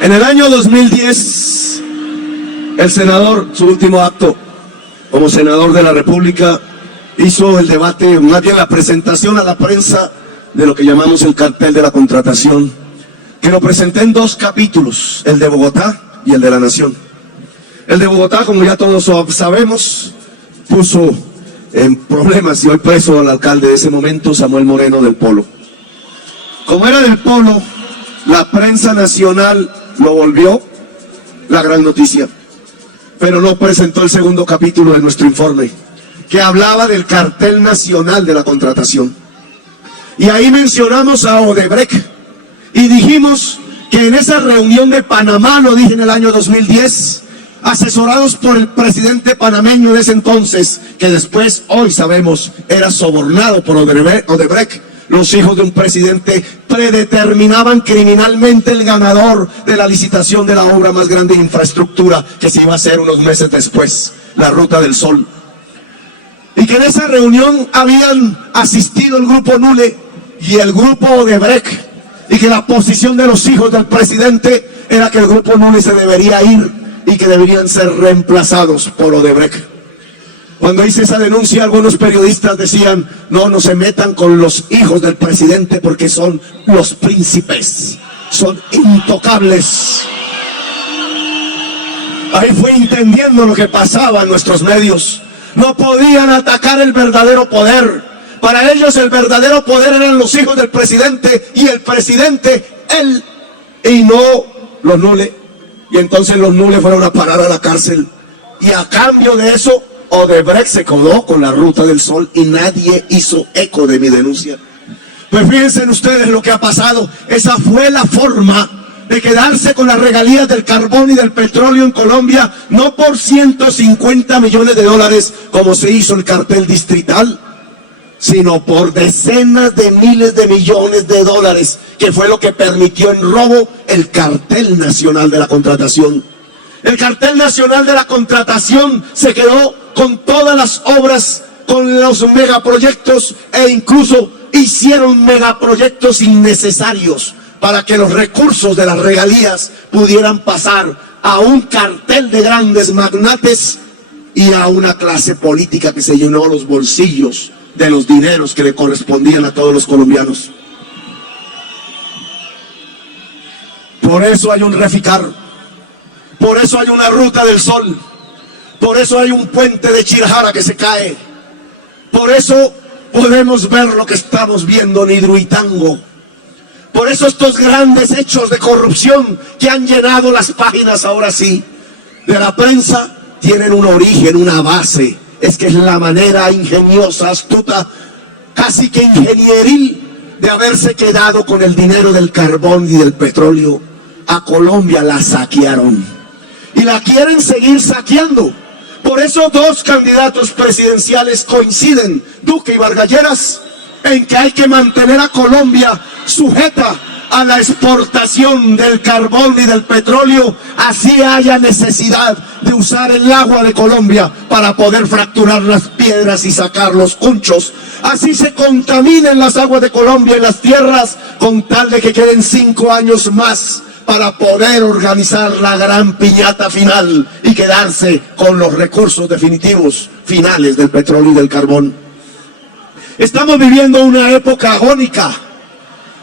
En el año 2010, el senador, su último acto como senador de la República, hizo el debate, más bien la presentación a la prensa de lo que llamamos el cartel de la contratación, que lo presenté en 2 capítulos, el de Bogotá y el de la Nación. El de Bogotá, como ya todos sabemos, puso en problemas y hoy preso al alcalde de ese momento, Samuel Moreno, del Polo. Como era del Polo, la prensa nacional lo volvió la gran noticia, pero no presentó el segundo capítulo de nuestro informe, que hablaba del cartel nacional de la contratación. Y ahí mencionamos a Odebrecht y dijimos que en esa reunión de Panamá, lo dije en el año 2010, asesorados por el presidente panameño de ese entonces, que después, hoy sabemos, era sobornado por Odebrecht, los hijos de un presidente predeterminaban criminalmente el ganador de la licitación de la obra más grande de infraestructura que se iba a hacer unos meses después, la Ruta del Sol. Y que en esa reunión habían asistido el grupo Nule y el grupo Odebrecht, y que la posición de los hijos del presidente era que el grupo Nule se debería ir y que deberían ser reemplazados por Odebrecht. Cuando hice esa denuncia, algunos periodistas decían: no se metan con los hijos del presidente porque son los príncipes, son intocables. Ahí fui entendiendo lo que pasaba en nuestros medios. No podían atacar el verdadero poder. Para ellos el verdadero poder eran los hijos del presidente, y el presidente, él, y no los Nule. Y entonces los Nule fueron a parar a la cárcel, y a cambio de eso Odebrecht se quedó con la Ruta del Sol y nadie hizo eco de mi denuncia. Pues fíjense ustedes lo que ha pasado. Esa fue la forma de quedarse con las regalías del carbón y del petróleo en Colombia, no por 150 millones de dólares como se hizo el cartel distrital, sino por decenas de miles de millones de dólares, que fue lo que permitió en robo el cartel nacional de la contratación. El cartel nacional de la contratación se quedó con todas las obras, con los megaproyectos, e incluso hicieron megaproyectos innecesarios para que los recursos de las regalías pudieran pasar a un cartel de grandes magnates y a una clase política que se llenó los bolsillos de los dineros que le correspondían a todos los colombianos. Por eso hay un Reficar, por eso hay una Ruta del Sol, por eso hay un puente de Chirajara que se cae, por eso podemos ver lo que estamos viendo en Hidroituango, por eso estos grandes hechos de corrupción que han llenado las páginas, ahora sí, de la prensa, tienen un origen, una base. Es que es la manera ingeniosa, astuta, casi que ingenieril, de haberse quedado con el dinero del carbón y del petróleo. A Colombia la saquearon y la quieren seguir saqueando. Por eso 2 candidatos presidenciales coinciden, Duque y Vargas Lleras, en que hay que mantener a Colombia sujeta a la exportación del carbón y del petróleo, así haya necesidad de usar el agua de Colombia para poder fracturar las piedras y sacar los cunchos. Así se contaminen las aguas de Colombia y las tierras, con tal de que queden 5 años más para poder organizar la gran piñata final y quedarse con los recursos definitivos finales del petróleo y del carbón. Estamos viviendo una época agónica.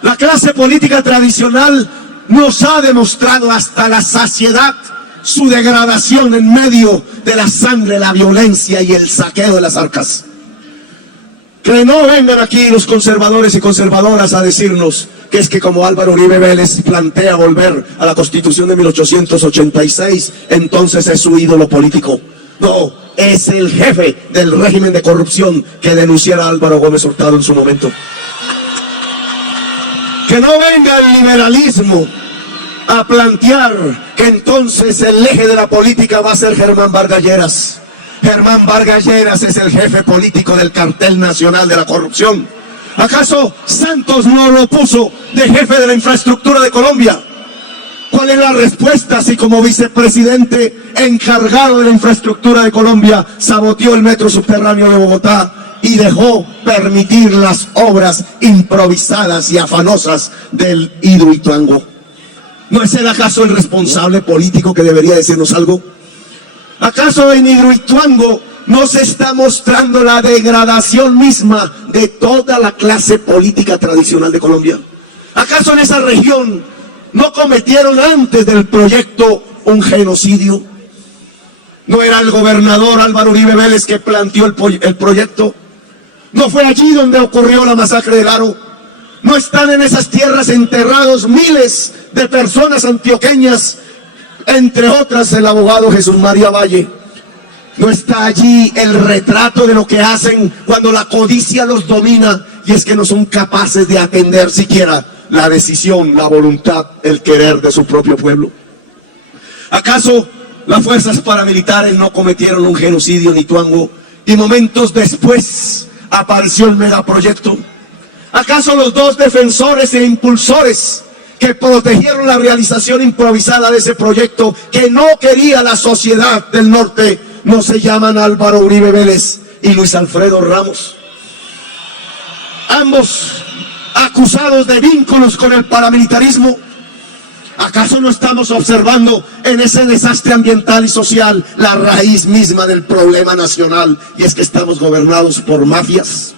La clase política tradicional nos ha demostrado hasta la saciedad su degradación en medio de la sangre, la violencia y el saqueo de las arcas. Que no vengan aquí los conservadores y conservadoras a decirnos que es que como Álvaro Uribe Vélez plantea volver a la Constitución de 1886, entonces es su ídolo político. No, es el jefe del régimen de corrupción que denunciara a Álvaro Gómez Hurtado en su momento. Que no venga el liberalismo a plantear que entonces el eje de la política va a ser Germán Vargas Lleras. Germán Vargas Lleras es el jefe político del cartel nacional de la corrupción. ¿Acaso Santos no lo puso de jefe de la infraestructura de Colombia? ¿Cuál es la respuesta si como vicepresidente encargado de la infraestructura de Colombia saboteó el metro subterráneo de Bogotá y dejó permitir las obras improvisadas y afanosas del Hidroituango? ¿No es él acaso el responsable político que debería decirnos algo? ¿Acaso en Hidroituango no se está mostrando la degradación misma de toda la clase política tradicional de Colombia? ¿Acaso en esa región no cometieron antes del proyecto un genocidio? ¿No era el gobernador Álvaro Uribe Vélez que planteó el proyecto? ¿No fue allí donde ocurrió la masacre del Aro? ¿No están en esas tierras enterrados miles de personas antioqueñas, entre otras el abogado Jesús María Valle? ¿No está allí el retrato de lo que hacen cuando la codicia los domina y es que no son capaces de atender siquiera la decisión, la voluntad, el querer de su propio pueblo? ¿Acaso las fuerzas paramilitares no cometieron un genocidio en Ituango y momentos después apareció el megaproyecto? ¿Acaso los dos defensores e impulsores que protegieron la realización improvisada de ese proyecto que no quería la sociedad del norte no se llaman Álvaro Uribe Vélez y Luis Alfredo Ramos? Ambos acusados de vínculos con el paramilitarismo. ¿Acaso no estamos observando en ese desastre ambiental y social la raíz misma del problema nacional? Y es que estamos gobernados por mafias.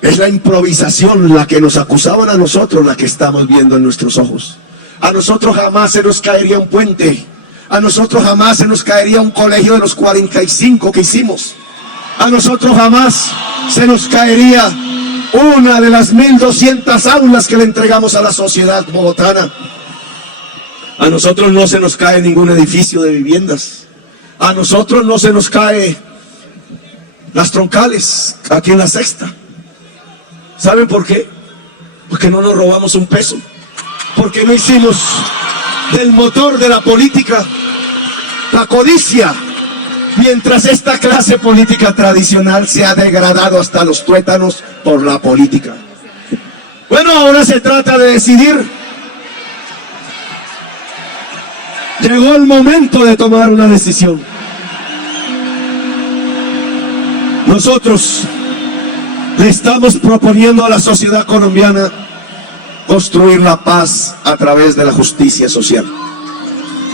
Es la improvisación la que nos acusaban a nosotros, la que estamos viendo en nuestros ojos. A nosotros jamás se nos caería un puente. A nosotros jamás se nos caería un colegio de los 45 que hicimos. A nosotros jamás se nos caería una de las 1200 aulas que le entregamos a la sociedad bogotana. A nosotros no se nos cae ningún edificio de viviendas. A nosotros no se nos cae las troncales aquí en la Sexta. ¿Saben por qué? Porque no nos robamos un peso. Porque no hicimos del motor de la política la codicia. Mientras esta clase política tradicional se ha degradado hasta los tuétanos por la política. Bueno, ahora se trata de decidir. Llegó el momento de tomar una decisión. Nosotros le estamos proponiendo a la sociedad colombiana construir la paz a través de la justicia social.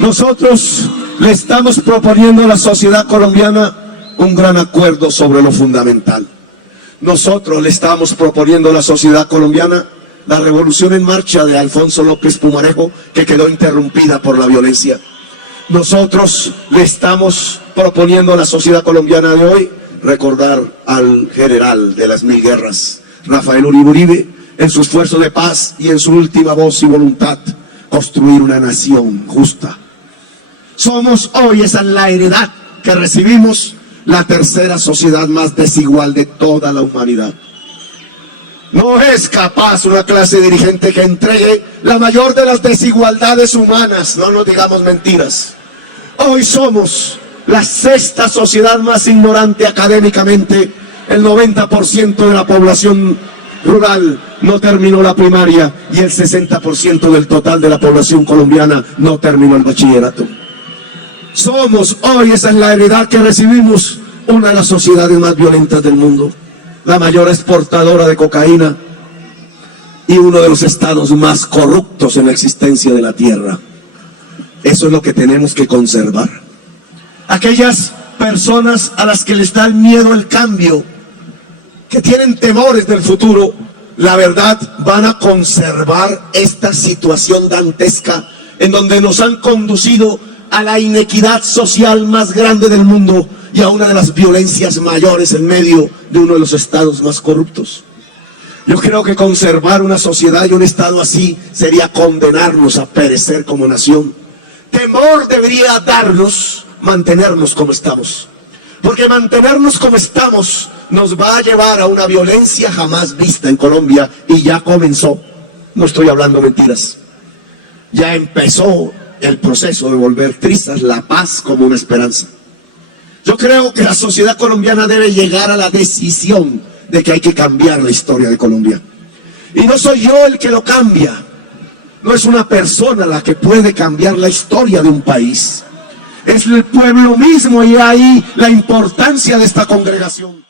Nosotros le estamos proponiendo a la sociedad colombiana un gran acuerdo sobre lo fundamental. Nosotros le estamos proponiendo a la sociedad colombiana la revolución en marcha de Alfonso López Pumarejo, que quedó interrumpida por la violencia. Nosotros le estamos proponiendo a la sociedad colombiana de hoy recordar al general de las 1000 guerras, Rafael Uribe Uribe, en su esfuerzo de paz y en su última voz y voluntad, construir una nación justa. Somos hoy, esa es la heredad que recibimos, la tercera sociedad más desigual de toda la humanidad. No es capaz una clase dirigente que entregue la mayor de las desigualdades humanas, no nos digamos mentiras. Hoy somos la sexta sociedad más ignorante académicamente. El 90% de la población rural no terminó la primaria y el 60% del total de la población colombiana no terminó el bachillerato. Somos hoy, esa es la heredad que recibimos, una de las sociedades más violentas del mundo, la mayor exportadora de cocaína y uno de los estados más corruptos en la existencia de la tierra. Eso es lo que tenemos que conservar. Aquellas personas a las que les da el miedo el cambio, que tienen temores del futuro, la verdad van a conservar esta situación dantesca en donde nos han conducido a la inequidad social más grande del mundo y a una de las violencias mayores en medio de uno de los estados más corruptos. Yo creo que conservar una sociedad y un estado así sería condenarnos a perecer como nación. Temor debería darnos mantenernos como estamos, porque mantenernos como estamos nos va a llevar a una violencia jamás vista en Colombia, y ya comenzó. No estoy hablando mentiras. Ya empezó el proceso de volver trizas la paz como una esperanza. Yo creo que la sociedad colombiana debe llegar a la decisión de que hay que cambiar la historia de Colombia. Y no soy yo el que lo cambia. No es una persona la que puede cambiar la historia de un país. Es el pueblo mismo, y ahí la importancia de esta congregación.